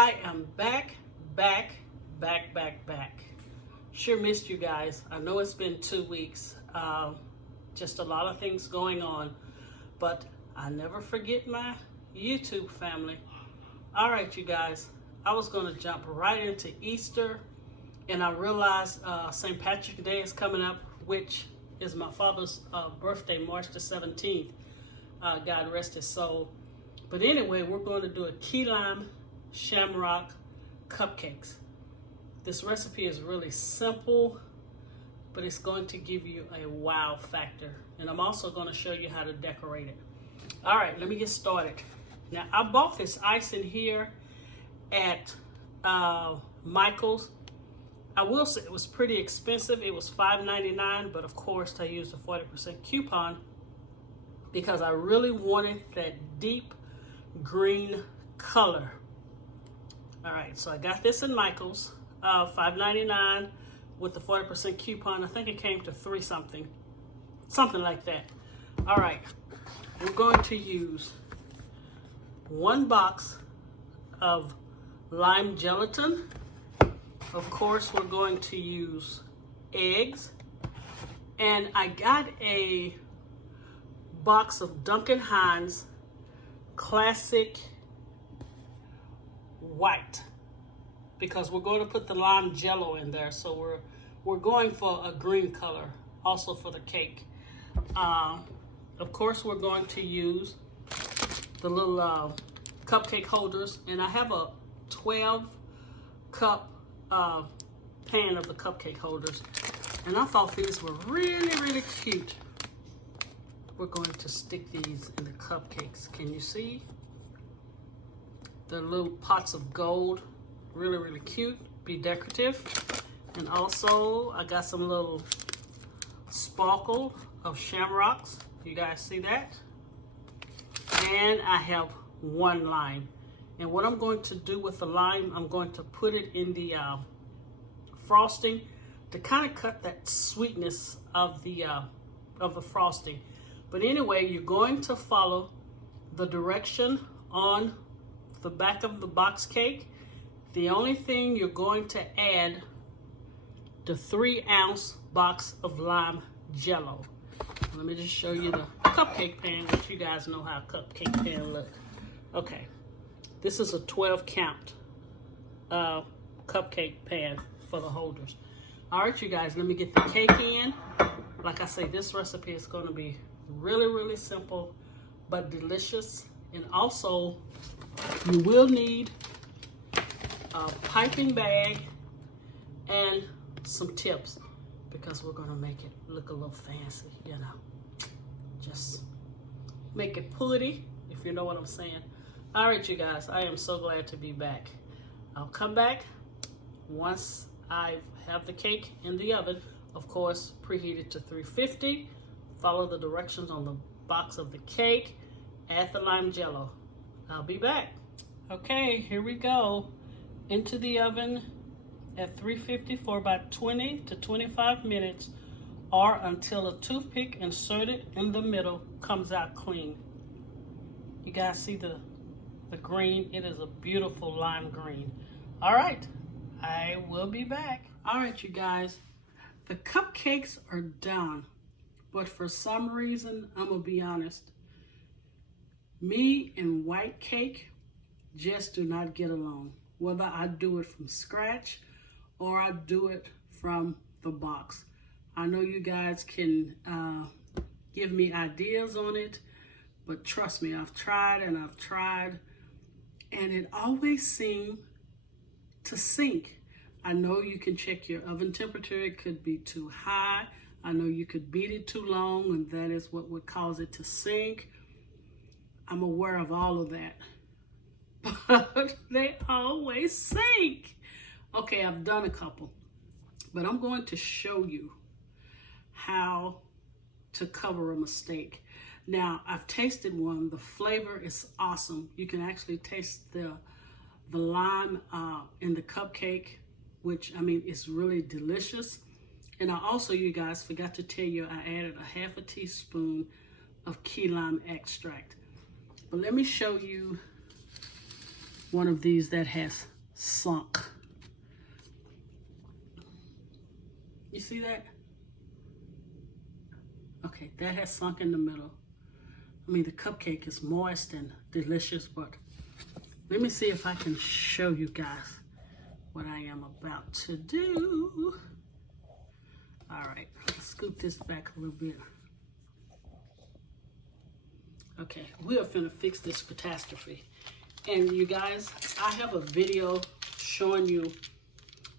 I am back. Sure missed you guys. I know it's been 2 weeks. Just a lot of things going on, but I never forget my YouTube family. All right, you guys, I was gonna jump right into Easter, and I realized St. Patrick Day is coming up, which is my father's birthday, March the 17th. God rest his soul. But anyway, we're going to do a key lime shamrock cupcakes. This recipe is really simple, but it's going to give you a wow factor. And I'm also going to show you how to decorate it. All right, let me get started. Now, I bought this icing here at Michael's. I will say it was pretty expensive. It was $5.99, but of course I used a 40% coupon because I really wanted that deep green color. All right, so I got this in Michael's, $5.99 with the 40% coupon. I think it came to $3 something like that. All right, we're going to use 1 box of lime gelatin. Of course, we're going to use eggs, and I got a box of Duncan Hines classic white because we're going to put the lime jello in there, so we're going for a green color also for the cake. Of course, we're going to use the little cupcake holders, and I have a 12 cup pan of the cupcake holders, and I thought these were really cute. We're going to stick these in the cupcakes. Can you see? They're little pots of gold, really cute, be decorative. And also I got some little sparkle of shamrocks. You guys see that? And I have 1 lime. And what I'm going to do with the lime, I'm going to put it in the frosting to kind of cut that sweetness of the frosting. But anyway, you're going to follow the direction on the back of the box cake. The only thing you're going to add the 3-ounce box of lime jello. Let me just show you the cupcake pan, which you guys know how a cupcake pan look. Okay, this is a 12 count cupcake pan for the holders. All right, you guys, let me get the cake in. Like I say, this recipe is going to be really simple but delicious. And also you will need a piping bag and some tips because we're going to make it look a little fancy, you know, just make it pretty, if you know what I'm saying. All right, you guys, I am so glad to be back. I'll come back once I have the cake in the oven, of course preheated to 350. Follow the directions on the box of the cake. Add the lime jello. I'll be back. Okay, here we go. Into the oven at 350 for about 20 to 25 minutes, or until a toothpick inserted in the middle comes out clean. You guys see the green? It is a beautiful lime green. All right, I will be back. All right, you guys, the cupcakes are done. But for some reason, I'm gonna be honest, me and white cake just do not get along. Whether I do it from scratch or I do it from the box. I know you guys can give me ideas on it, but trust me, I've tried, and it always seems to sink. I know you can check your oven temperature. It could be too high. I know you could beat it too long, and that is what would cause it to sink. I'm aware of all of that, but they always sink. Okay, I've done a couple, but I'm going to show you how to cover a mistake. Now, I've tasted one. The flavor is awesome. You can actually taste the lime in the cupcake, which, I mean, it's really delicious. And I also, you guys, forgot to tell you, I added a half a teaspoon of key lime extract. But let me show you one of these that has sunk. You see that? Okay, that has sunk in the middle. I mean, the cupcake is moist and delicious, but let me see if I can show you guys what I am about to do. All right, let's scoop this back a little bit. Okay, we are finna fix this catastrophe. And you guys, I have a video showing you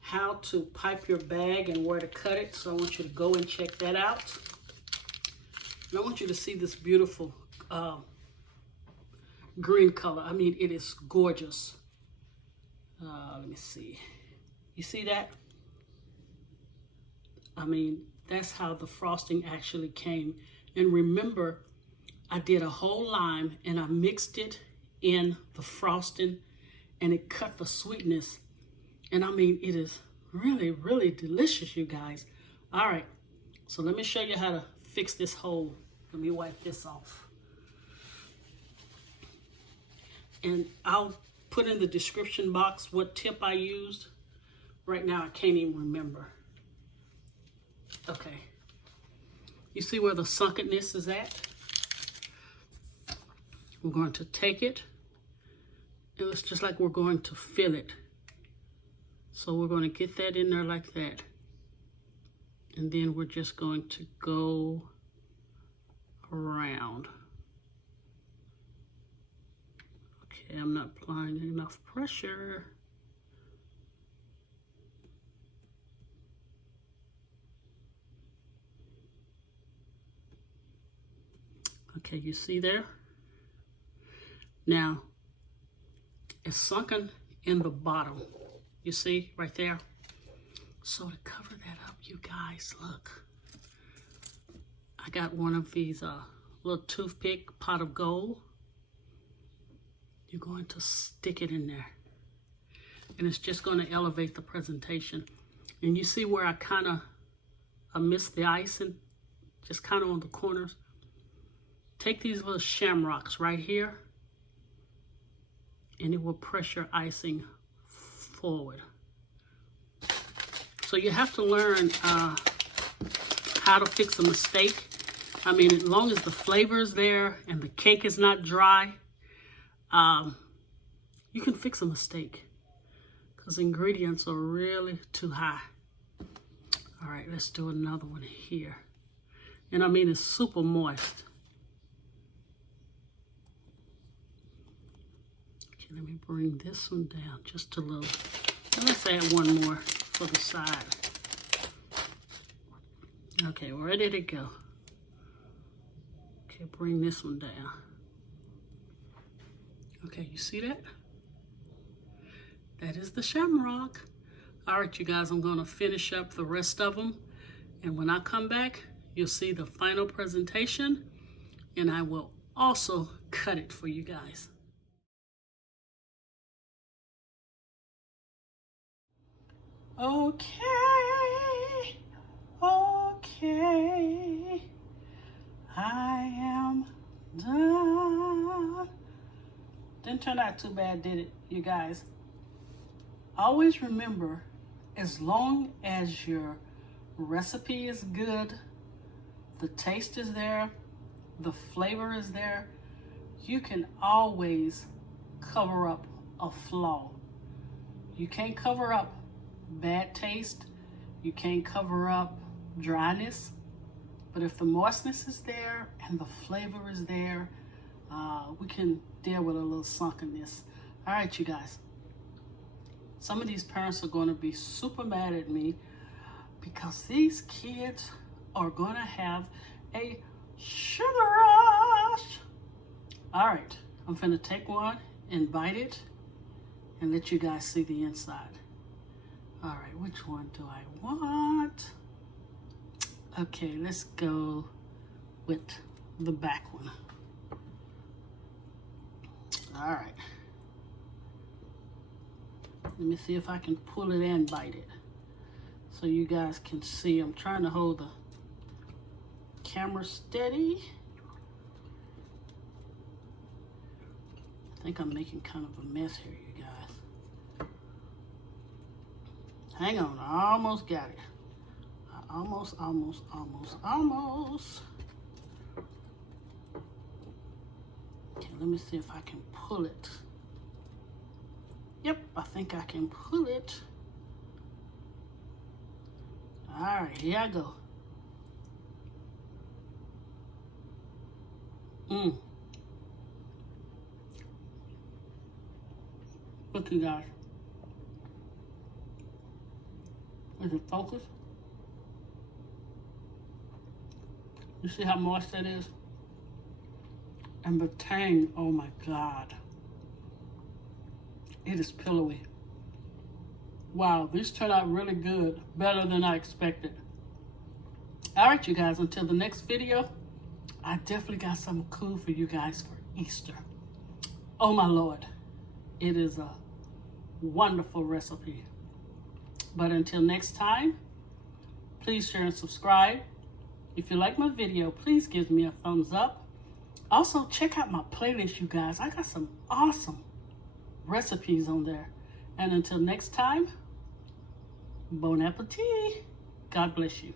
how to pipe your bag and where to cut it. So I want you to go and check that out. And I want you to see this beautiful green color. I mean, it is gorgeous. Let me see. You see that? I mean, that's how the frosting actually came. And remember, I did a whole lime and I mixed it in the frosting and it cut the sweetness. And I mean, it is really, really delicious, you guys. All right, so let me show you how to fix this hole. Let me wipe this off. And I'll put in the description box what tip I used. Right now, I can't even remember. Okay. You see where the sunkenness is at? We're going to take it. It's just like we're going to fill it. So we're going to get that in there like that. And then we're just going to go around. Okay, I'm not applying enough pressure. Okay, you see there? Now, it's sunken in the bottom. You see right there? So to cover that up, you guys, look. I got one of these little toothpick pot of gold. You're going to stick it in there. And it's just going to elevate the presentation. And you see where I kind of missed the icing? Just kind of on the corners. Take these little shamrocks right here. And it will press your icing forward. So you have to learn how to fix a mistake. I mean, as long as the flavor is there and the cake is not dry, you can fix a mistake because ingredients are really too high. All right, let's do another one here. And I mean, it's super moist. Okay, let me bring this one down just a little. And let's add one more for the side. Okay, we're ready to go. Okay, bring this one down. Okay, you see that? That is the shamrock. All right, you guys, I'm gonna finish up the rest of them. And when I come back, you'll see the final presentation. And I will also cut it for you guys. Okay, okay, I am done. Didn't turn out too bad, did it, you guys? Always remember, as long as your recipe is good, the taste is there, the flavor is there, you can always cover up a flaw. You can't cover up bad taste, you can't cover up dryness, but if the moistness is there and the flavor is there, we can deal with a little sunkenness. All right, you guys, some of these parents are going to be super mad at me because these kids are going to have a sugar rush. All right, I'm gonna take one and bite it and let you guys see the inside. All right, which one do I want? Okay, let's go with the back one. All right. Let me see if I can pull it and bite it so you guys can see. I'm trying to hold the camera steady. I think I'm making kind of a mess here, you guys. Hang on, I almost got it. I almost. Okay, let me see if I can pull it. Yep, I think I can pull it. All right, here I go. Look, you guys. Is it focused? You see how moist that is? And the tang, oh my God. It is pillowy. Wow, these turned out really good. Better than I expected. All right, you guys, until the next video, I definitely got something cool for you guys for Easter. Oh my Lord. It is a wonderful recipe. But until next time, please share and subscribe. If you like my video, please give me a thumbs up. Also, check out my playlist, you guys. I got some awesome recipes on there. And until next time, bon appetit. God bless you.